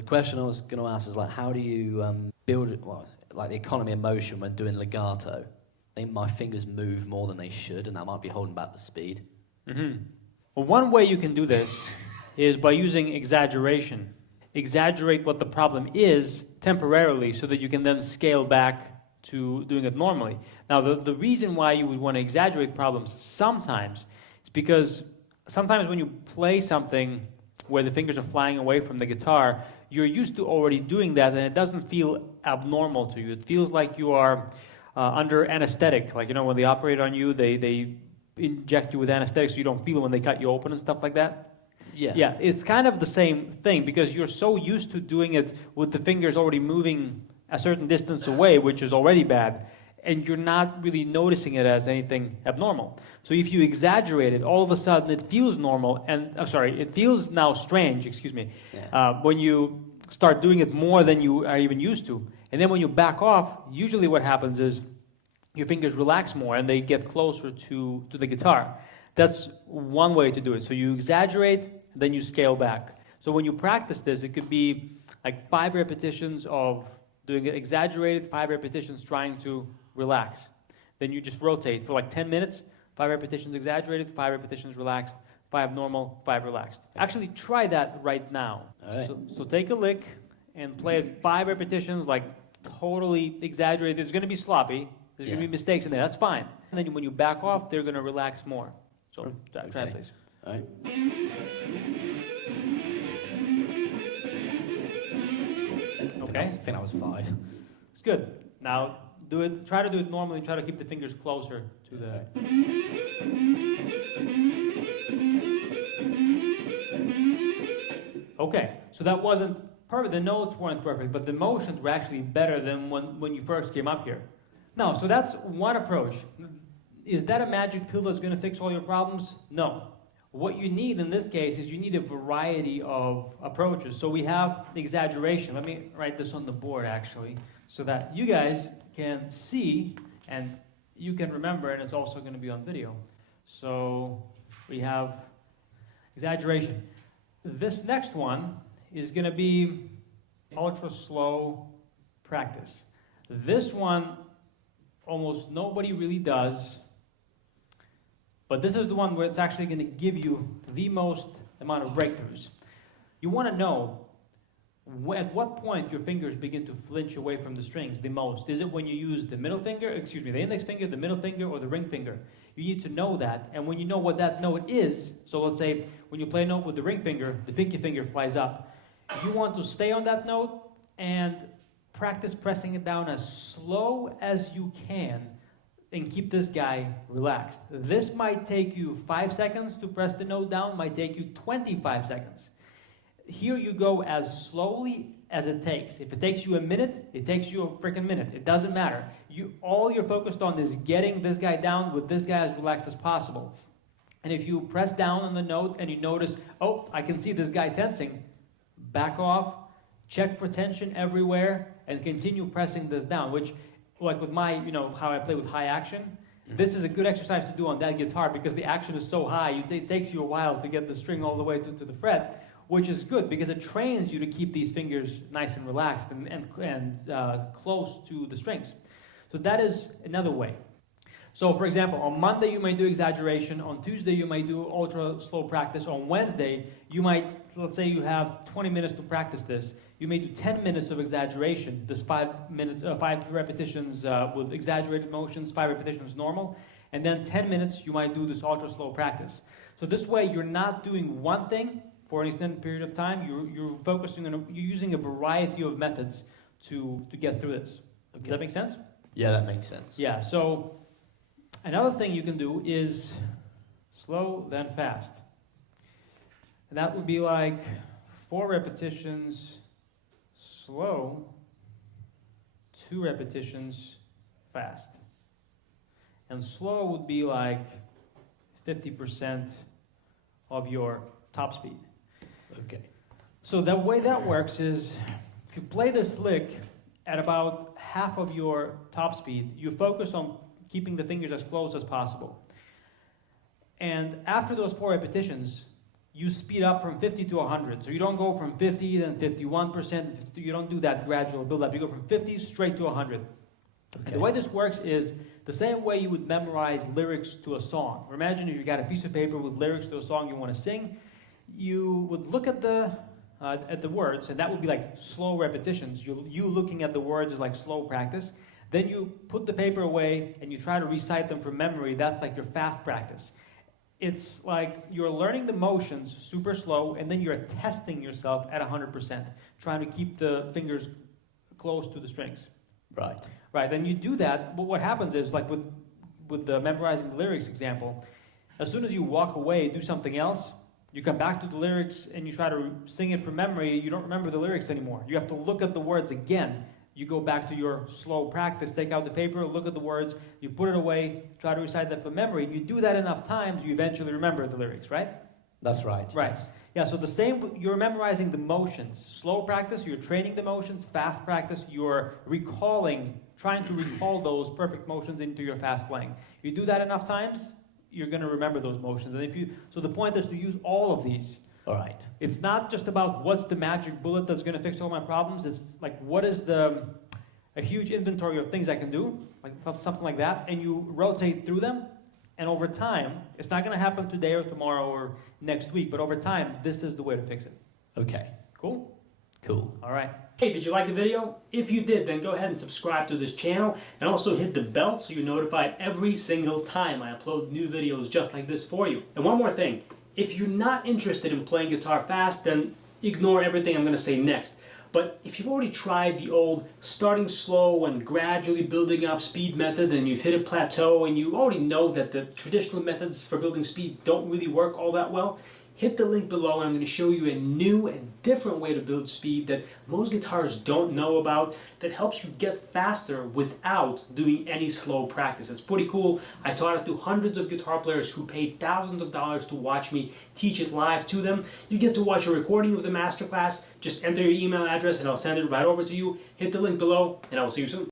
The question I was going to ask is like, how do you build like the economy of motion when doing legato? I think my fingers move more than they should, and that might be holding back the speed. Mm-hmm. Well, one way you can do this is by using exaggeration. Exaggerate what the problem is temporarily so that you can then scale back to doing it normally. Now, the reason why you would want to exaggerate problems sometimes is because sometimes when you play something where the fingers are flying away from the guitar, you're used to already doing that, and it doesn't feel abnormal to you. It feels like you are under anesthetic. Like, you know, when they operate on you, they inject you with anesthetic so you don't feel it when they cut you open and stuff like that. Yeah. Yeah, it's kind of the same thing because you're so used to doing it with the fingers already moving a certain distance away, which is already bad, and you're not really noticing it as anything abnormal. So if you exaggerate it, all of a sudden it feels normal, and it feels now strange, when you start doing it more than you are even used to. And then when you back off, usually what happens is your fingers relax more and they get closer to the guitar. That's one way to do it. So you exaggerate, then you scale back. So when you practice this, it could be like 5 repetitions of doing it exaggerated, 5 repetitions trying to relax. Then you just rotate for like 10 minutes, 5 repetitions exaggerated, 5 repetitions relaxed, 5 normal, 5 relaxed. Actually, try that right now. All right. So take a lick and play it 5 repetitions, like totally exaggerated. There's going to be sloppy. There's going to be mistakes in there. That's fine. And then when you back off, they're going to relax more. So try it, please. All right. Okay. I think that was 5. It's good. Now do it. Try to do it normally. Try to keep the fingers closer to the. Okay. So that wasn't perfect. The notes weren't perfect, but the motions were actually better than when you first came up here. Now, so that's one approach. Is that a magic pill that's going to fix all your problems? No. What you need in this case is you need a variety of approaches. So we have exaggeration. Let me write this on the board, actually, so that you guys can see and you can remember, and it's also going to be on video. So we have exaggeration. This next one is going to be ultra slow practice. This one almost nobody really does. But this is the one where it's actually going to give you the most amount of breakthroughs. You want to know at what point your fingers begin to flinch away from the strings the most. Is it when you use the index finger, the middle finger, or the ring finger? You need to know that. And when you know what that note is, so let's say when you play a note with the ring finger, the pinky finger flies up. You want to stay on that note and practice pressing it down as slow as you can and keep this guy relaxed. This might take you 5 seconds to press the note down, might take you 25 seconds. Here you go as slowly as it takes. If it takes you a minute, it takes you a freaking minute. It doesn't matter. All you're focused on is getting this guy down with this guy as relaxed as possible. And if you press down on the note and you notice, oh, I can see this guy tensing, back off, check for tension everywhere, and continue pressing this down, which like with my, how I play with high action, this is a good exercise to do on that guitar because the action is so high, it takes you a while to get the string all the way to the fret, which is good because it trains you to keep these fingers nice and relaxed and close to the strings. So that is another way. So for example, on Monday you might do exaggeration, on Tuesday you might do ultra slow practice, on Wednesday you might, let's say you have 20 minutes to practice this, you may do 10 minutes of exaggeration, this 5 repetitions with exaggerated motions, 5 repetitions normal, and then 10 minutes you might do this ultra slow practice. So this way you're not doing one thing for an extended period of time, you're focusing on, you're using a variety of methods to get through this. Okay. Does that make sense? Yeah, that makes sense. Yeah, so another thing you can do is slow, then fast. And that would be like 4 repetitions slow, 2 repetitions fast. And slow would be like 50% of your top speed. Okay. So the way that works is if you play this lick at about half of your top speed, you focus on keeping the fingers as close as possible. And after those 4 repetitions, you speed up from 50 to 100. So you don't go from 50, then 51%. You don't do that gradual build up. You go from 50 straight to 100. Okay. And the way this works is the same way you would memorize lyrics to a song. Or imagine if you got a piece of paper with lyrics to a song you want to sing. You would look at the words, and that would be like slow repetitions. You looking at the words is like slow practice. Then you put the paper away and you try to recite them from memory. That's like your fast practice. It's like you're learning the motions super slow, and then you're testing yourself at 100%, trying to keep the fingers close to the strings. Right. Right, then you do that, but what happens is, like with the memorizing the lyrics example, as soon as you walk away, do something else, you come back to the lyrics and you try to sing it from memory, you don't remember the lyrics anymore. You have to look at the words again. You go back to your slow practice, take out the paper, look at the words, you put it away, try to recite that from memory. You do that enough times, you eventually remember the lyrics, right? That's right. Right. Yes. Yeah, so the same, you're memorizing the motions. Slow practice, you're training the motions. Fast practice, you're trying to recall those perfect motions into your fast playing. You do that enough times, you're going to remember those motions. And so the point is to use all of these. All right. It's not just about what's the magic bullet that's going to fix all my problems. It's like, what is a huge inventory of things I can do, like something like that, and you rotate through them. And over time, it's not going to happen today or tomorrow or next week, but over time, this is the way to fix it. Okay. Cool? Cool. All right. Hey, did you like the video? If you did, then go ahead and subscribe to this channel and also hit the bell so you're notified every single time I upload new videos just like this for you. And one more thing, if you're not interested in playing guitar fast, then ignore everything I'm going to say next. But if you've already tried the old starting slow and gradually building up speed method and you've hit a plateau and you already know that the traditional methods for building speed don't really work all that well, hit the link below and I'm going to show you a new and different way to build speed that most guitarists don't know about that helps you get faster without doing any slow practice. It's pretty cool. I taught it to hundreds of guitar players who paid thousands of dollars to watch me teach it live to them. You get to watch a recording of the masterclass. Just enter your email address and I'll send it right over to you. Hit the link below and I will see you soon.